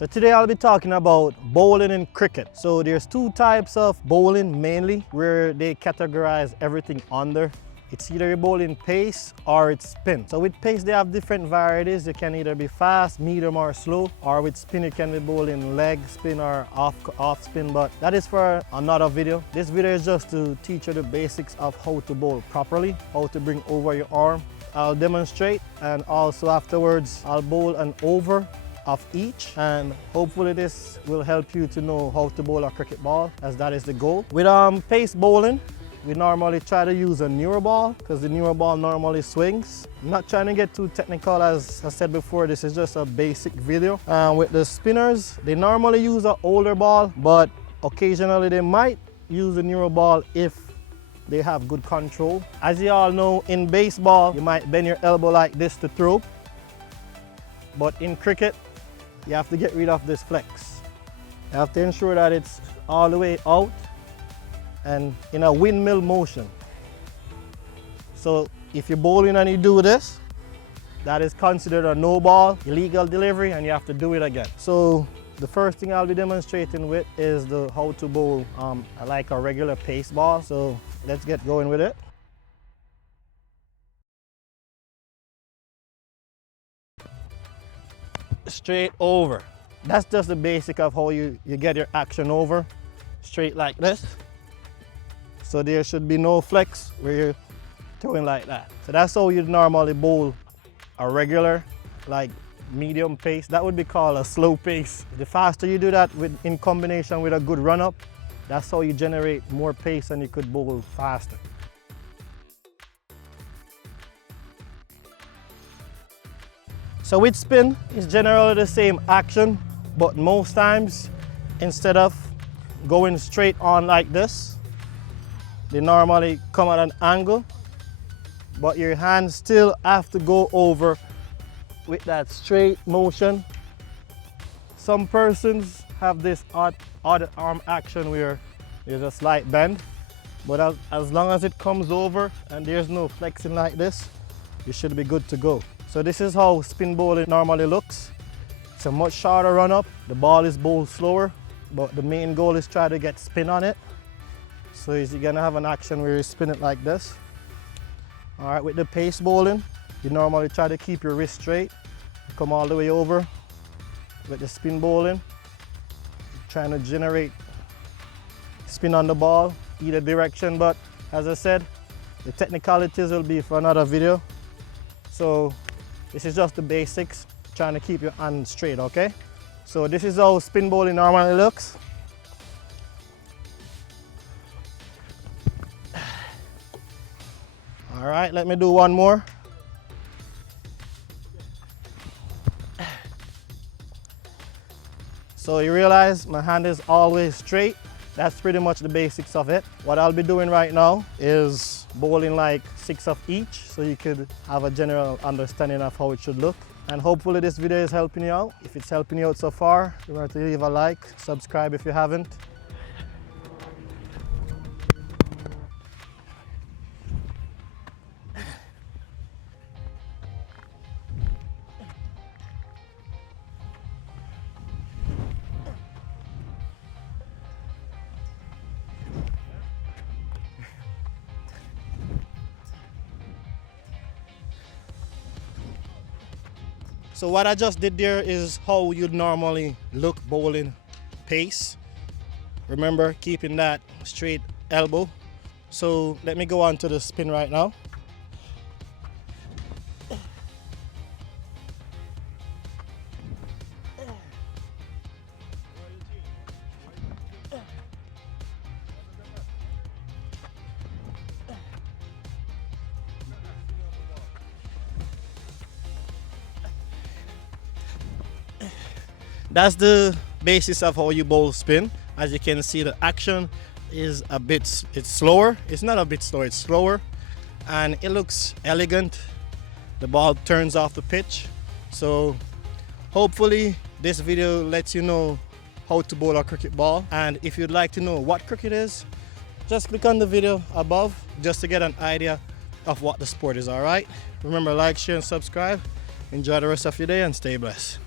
So today I'll be talking about bowling and cricket. So there's two types of bowling mainly where they categorize everything under. It's either you're bowling pace or it's spin. So with pace they have different varieties. You can either be fast, medium or slow, or with spin you can be bowling leg spin or off spin, but that is for another video. This video is just to teach you the basics of how to bowl properly, how to bring over your arm. I'll demonstrate, and also afterwards I'll bowl an over of each, and hopefully this will help you to know how to bowl a cricket ball, as that is the goal. With pace bowling, we normally try to use a newer ball because the newer ball normally swings. I'm not trying to get too technical, as I said before, this is just a basic video. With the spinners, they normally use an older ball, but occasionally they might use a newer ball if they have good control. As you all know, in baseball, you might bend your elbow like this to throw, but in cricket, you have to get rid of this flex. You have to ensure that it's all the way out and in a windmill motion. So if you're bowling and you do this, that is considered a no ball, illegal delivery, and you have to do it again. So the first thing I'll be demonstrating with is how to bowl like a regular pace ball. So let's get going with it. Straight over. That's just the basic of how you get your action over. Straight like this. So there should be no flex where you're throwing like that. So that's how you'd normally bowl a regular, like medium pace. That would be called a slow pace. The faster you do that in combination with a good run up, that's how you generate more pace and you could bowl faster. So with spin, it's generally the same action, but most times, instead of going straight on like this, they normally come at an angle, but your hands still have to go over with that straight motion. Some persons have this odd arm action where there's a slight bend, but as long as it comes over and there's no flexing like this, you should be good to go. So this is how spin bowling normally looks. It's a much shorter run up. The ball is bowled slower, but the main goal is try to get spin on it. So you're gonna have an action where you spin it like this. All right, with the pace bowling, you normally try to keep your wrist straight, come all the way over. With the spin bowling, trying to generate spin on the ball, either direction, but as I said, the technicalities will be for another video. So this is just the basics, trying to keep your hand straight, okay? So this is how spin bowling normally looks. All right, let me do one more. So you realize my hand is always straight. That's pretty much the basics of it. What I'll be doing right now is bowling like 6 of each, so you could have a general understanding of how it should look. And hopefully this video is helping you out. If it's helping you out so far, remember to leave a like, subscribe if you haven't. So what I just did there is how you'd normally look bowling pace. Remember, keeping that straight elbow. So let me go on to the spin right now. That's the basis of how you bowl spin. As you can see, the action is it's slower. It's not a bit slower, it's slower. And it looks elegant. The ball turns off the pitch. So hopefully this video lets you know how to bowl a cricket ball. And if you'd like to know what cricket is, just click on the video above just to get an idea of what the sport is, all right? Remember, like, share, and subscribe. Enjoy the rest of your day and stay blessed.